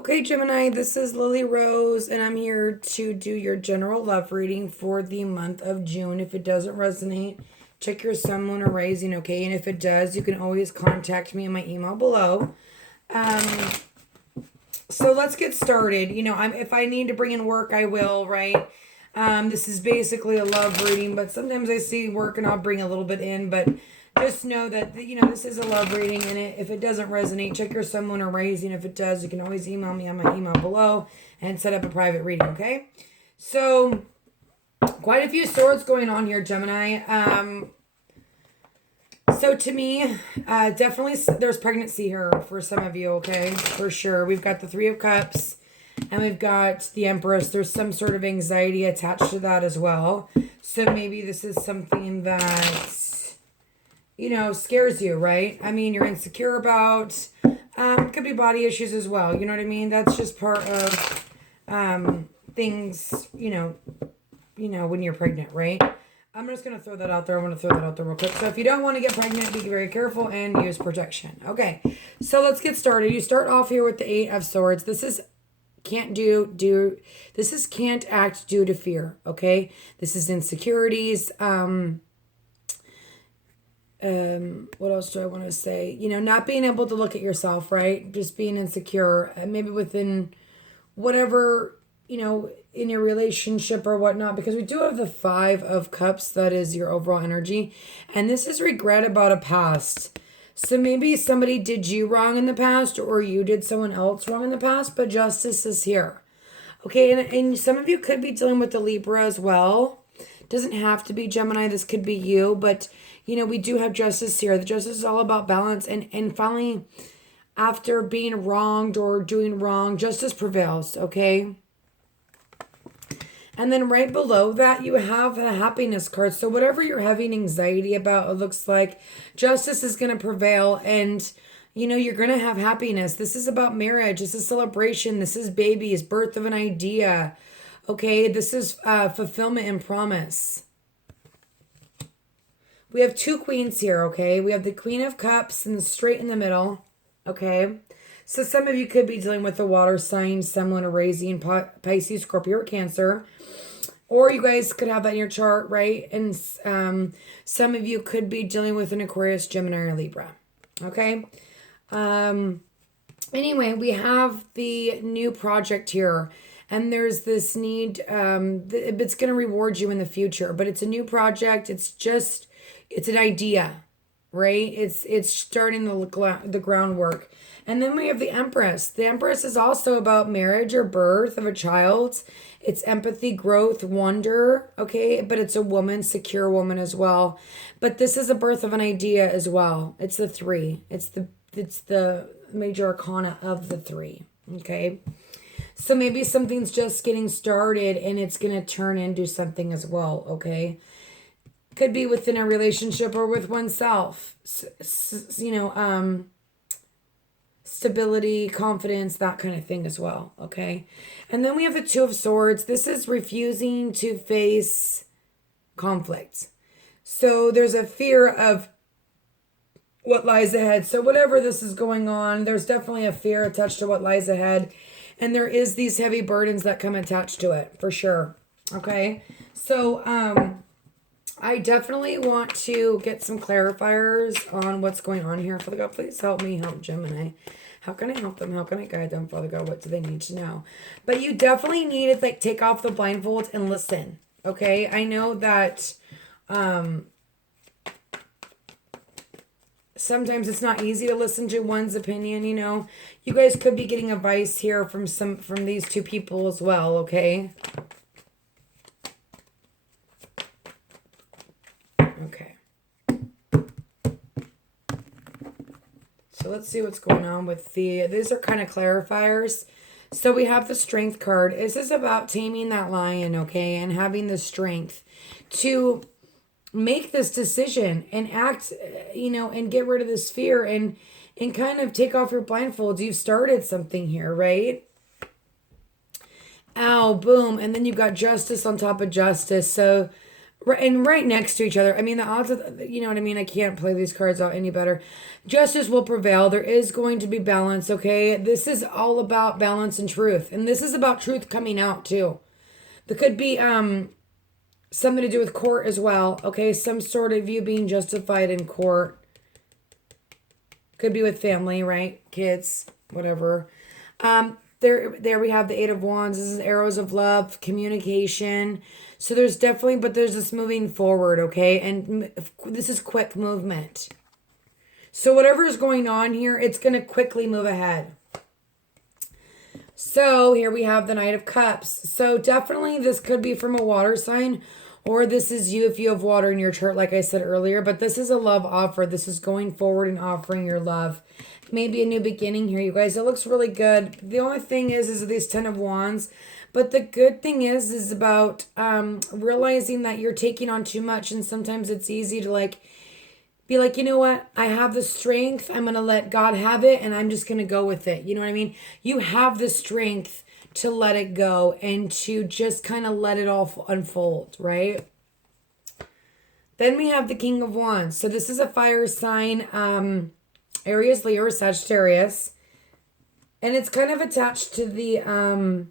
Okay, Gemini, this is Lily Rose, and I'm here to do your general love reading for the month of June. If it doesn't resonate, check your sun, moon, or rising, okay? And if it does, you can always contact me in my email below. Um, so let's get started. If I need to bring in work, I will, right? This is basically a love reading, but sometimes I see work and I'll bring a little bit in, but just know that, this is a love reading, and if it doesn't resonate, check your sun, moon, or rising. If it does, you can always email me on my email below and set up a private reading, okay? So, quite a few swords going on here, Gemini. So to me, definitely there's pregnancy here for some of you, okay? For sure. We've got the Three of Cups, and we've got the Empress. There's some sort of anxiety attached to that as well. So maybe this is something that scares you, right? I mean, you're insecure about. Could be body issues as well. You know what I mean? That's just part of things, when you're pregnant, right? I'm just going to throw that out there. I want to throw that out there real quick. So if you don't want to get pregnant, be very careful and use protection. Okay, so let's get started. You start off here with the Eight of Swords. This is can't act due to fear, okay? This is insecurities. What else do I want to say? Not being able to look at yourself, right? Just being insecure, maybe within whatever, in your relationship or whatnot, because we do have the Five of Cups. That is your overall energy. And this is regret about a past. So maybe somebody did you wrong in the past, or you did someone else wrong in the past, but justice is here. Okay, and some of you could be dealing with the Libra as well. Doesn't have to be Gemini. This could be you, but we do have justice here. The justice is all about balance, and finally, after being wronged or doing wrong, justice prevails, okay? And then right below that, you have the happiness card. So whatever you're having anxiety about, it looks like justice is going to prevail, and you're going to have happiness. This is about marriage. This is celebration. This is babies, birth of an idea. Okay, this is fulfillment and promise. We have two queens here, okay? We have the Queen of Cups and the straight in the middle, okay? So some of you could be dealing with a water sign, someone raising Pisces, Scorpio, or Cancer. Or you guys could have that in your chart, right? And some of you could be dealing with an Aquarius, Gemini, or Libra, okay? Anyway, we have the new project here. And there's this need, it's going to reward you in the future. But it's a new project. It's an idea, right? It's starting the groundwork. And then we have the Empress. The Empress is also about marriage or birth of a child. It's empathy, growth, wonder, okay? But it's a woman, secure woman as well. But this is a birth of an idea as well. It's the three. It's the major arcana of the three, okay? So maybe something's just getting started and it's going to turn into something as well, okay? Could be within a relationship or with oneself. Stability, confidence, that kind of thing as well, okay? And then we have the Two of Swords. This is refusing to face conflict. So there's a fear of what lies ahead. So whatever this is going on, there's definitely a fear attached to what lies ahead. And there is these heavy burdens that come attached to it, for sure. Okay? So, I definitely want to get some clarifiers on what's going on here. Father God, please help me help Gemini. How can I help them? How can I guide them, Father God? What do they need to know? But you definitely need to take off the blindfold and listen. Okay? I know that sometimes it's not easy to listen to one's opinion, You guys could be getting advice here from these two people as well, okay? Okay. So let's see what's going on with these are kind of clarifiers. So we have the Strength card. This is about taming that lion, okay? And having the strength to make this decision and act, and get rid of this fear and kind of take off your blindfolds. You've started something here, right? Ow, boom. And then you've got justice on top of justice. So And right next to each other. I mean, the odds of, you know what I mean? I can't play these cards out any better. Justice will prevail. There is going to be balance, okay? This is all about balance and truth. And this is about truth coming out too. There could be something to do with court as well, okay? Some sort of you being justified in court. Could be with family, right? Kids, whatever. There we have the Eight of Wands. This is arrows of love, communication. So there's definitely, but there's this moving forward, okay? And this is quick movement. So whatever is going on here, it's going to quickly move ahead. So here we have the Knight of Cups. So definitely this could be from a water sign, or this is you if you have water in your chart, like I said earlier. But this is a love offer. This is going forward and offering your love. Maybe a new beginning here, you guys. It looks really good. The only thing is these 10 of Wands. But the good thing is about realizing that you're taking on too much. And sometimes it's easy to like be like, you know what? I have the strength. I'm going to let God have it. And I'm just going to go with it. You know what I mean? You have the strength to let it go and to just kind of let it all unfold, right? Then we have the King of Wands. So this is a fire sign. Aries, Leo, or Sagittarius. And it's kind of attached to the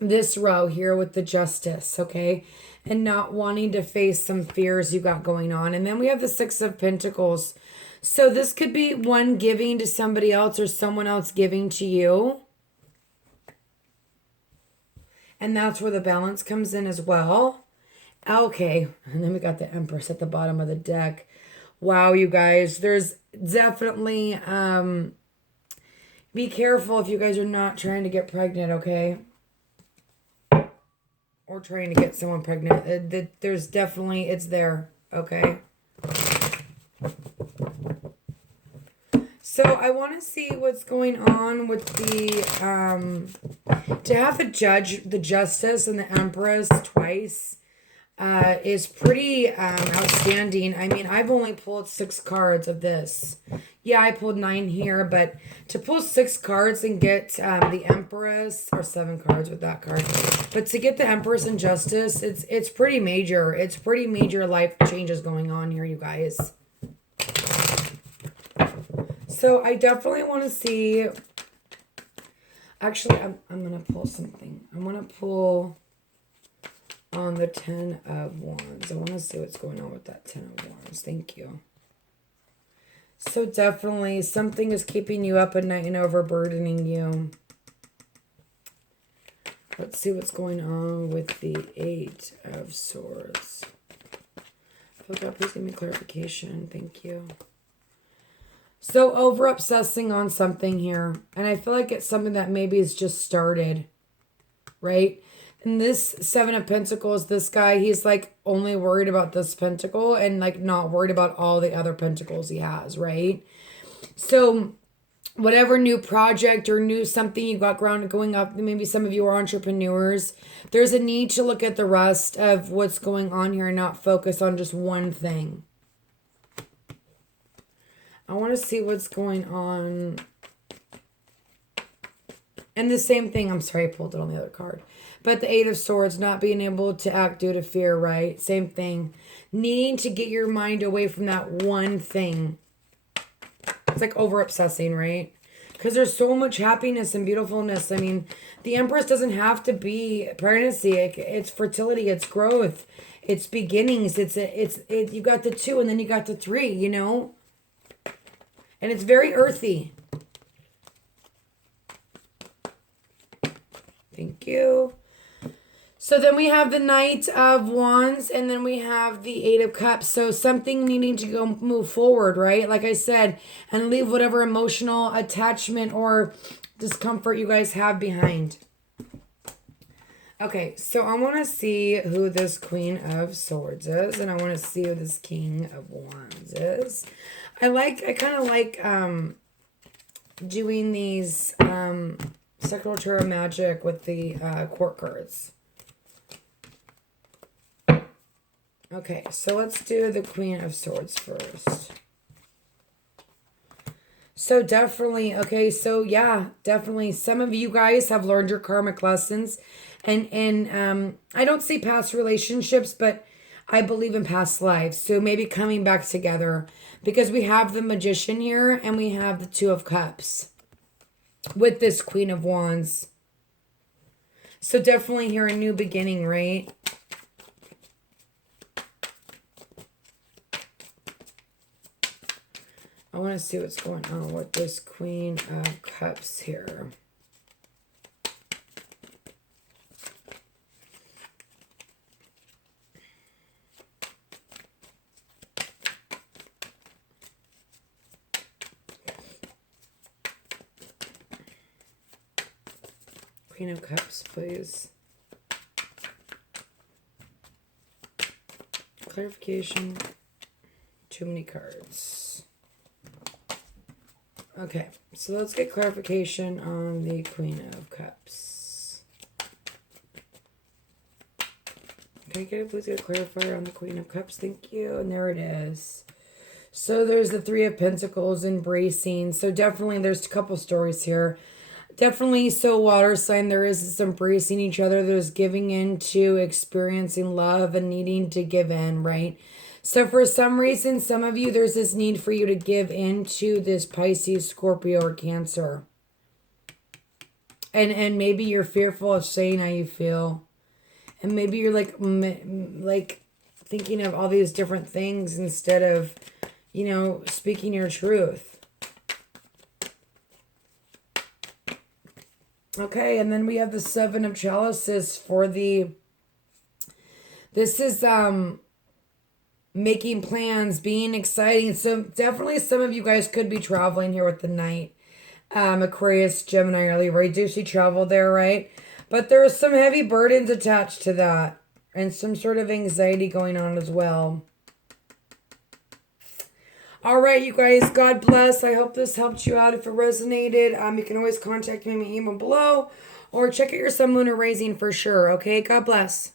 this row here with the Justice, okay? And not wanting to face some fears you got going on. And then we have the Six of Pentacles. So this could be one giving to somebody else or someone else giving to you. And that's where the balance comes in as well. Okay, and then we got the Empress at the bottom of the deck. Wow, you guys, there's definitely, be careful if you guys are not trying to get pregnant, okay? Or trying to get someone pregnant. There's definitely, it's there, okay? So I want to see what's going on with the, to have the Judge, the Justice, and the Empress twice is pretty outstanding. I mean, I've only pulled 6 cards of this. Yeah, I pulled 9 here, but to pull 6 cards and get the Empress, or 7 cards with that card, but to get the Empress and Justice, it's pretty major. It's pretty major life changes going on here, you guys. So I definitely want to see. Actually, I'm gonna pull something. I'm gonna pull on the 10 of Wands. I want to see what's going on with that 10 of Wands. Thank you. So definitely something is keeping you up at night and overburdening you. Let's see what's going on with the 8 of Swords. Oh God, please give me clarification. Thank you. So over obsessing on something here. And I feel like it's something that maybe has just started. Right? And this 7 of Pentacles, this guy, he's like only worried about this pentacle and like not worried about all the other pentacles he has, right? So whatever new project or new something you got going up, maybe some of you are entrepreneurs, there's a need to look at the rest of what's going on here and not focus on just one thing. I want to see what's going on. And the same thing, I'm sorry, I pulled it on the other card. But the 8 of Swords, not being able to act due to fear, right? Same thing. Needing to get your mind away from that one thing. It's like over obsessing, right? Because there's so much happiness and beautifulness. I mean, the Empress doesn't have to be pregnancy. It's fertility. It's growth. It's beginnings. You got the 2 and then you got the 3, you know? And it's very earthy. Thank you. So then we have the Knight of Wands and then we have the 8 of Cups. So something needing to go move forward, right? Like I said, and leave whatever emotional attachment or discomfort you guys have behind. Okay, so I want to see who this Queen of Swords is and I want to see who this King of Wands is. I kind of like doing these Sacral Tarot Magic with the court cards. Okay, so let's do the Queen of Swords first. So definitely, okay, so yeah, definitely. Some of you guys have learned your karmic lessons. And I don't say past relationships, but I believe in past lives. So maybe coming back together, because we have the Magician here and we have the Two of Cups with this Queen of Wands. So definitely here a new beginning, right? I want to see what's going on with this Queen of Cups here. Queen of Cups, please. Clarification. Too many cards. Okay, so let's get clarification on the Queen of Cups. Can I please get a clarifier on the Queen of Cups? Thank you. And there it is. So there's the Three of Pentacles, embracing. So definitely there's a couple stories here. Definitely, so water sign, there is this embracing each other. There's giving in to experiencing love and needing to give in, right? So for some reason, some of you, there's this need for you to give into this Pisces, Scorpio, or Cancer. And maybe you're fearful of saying how you feel. And maybe you're like thinking of all these different things instead of, you know, speaking your truth. Okay, and then we have the Seven of Chalices for the, this is making plans, being exciting. So definitely some of you guys could be traveling here with the Knight. Aquarius, Gemini, or Libra. I do see travel there, right? But there are some heavy burdens attached to that. And some sort of anxiety going on as well. All right, you guys, God bless. I hope this helped you out. If it resonated, you can always contact me in my email below or check out your sun, moon, or rising for sure. Okay, God bless.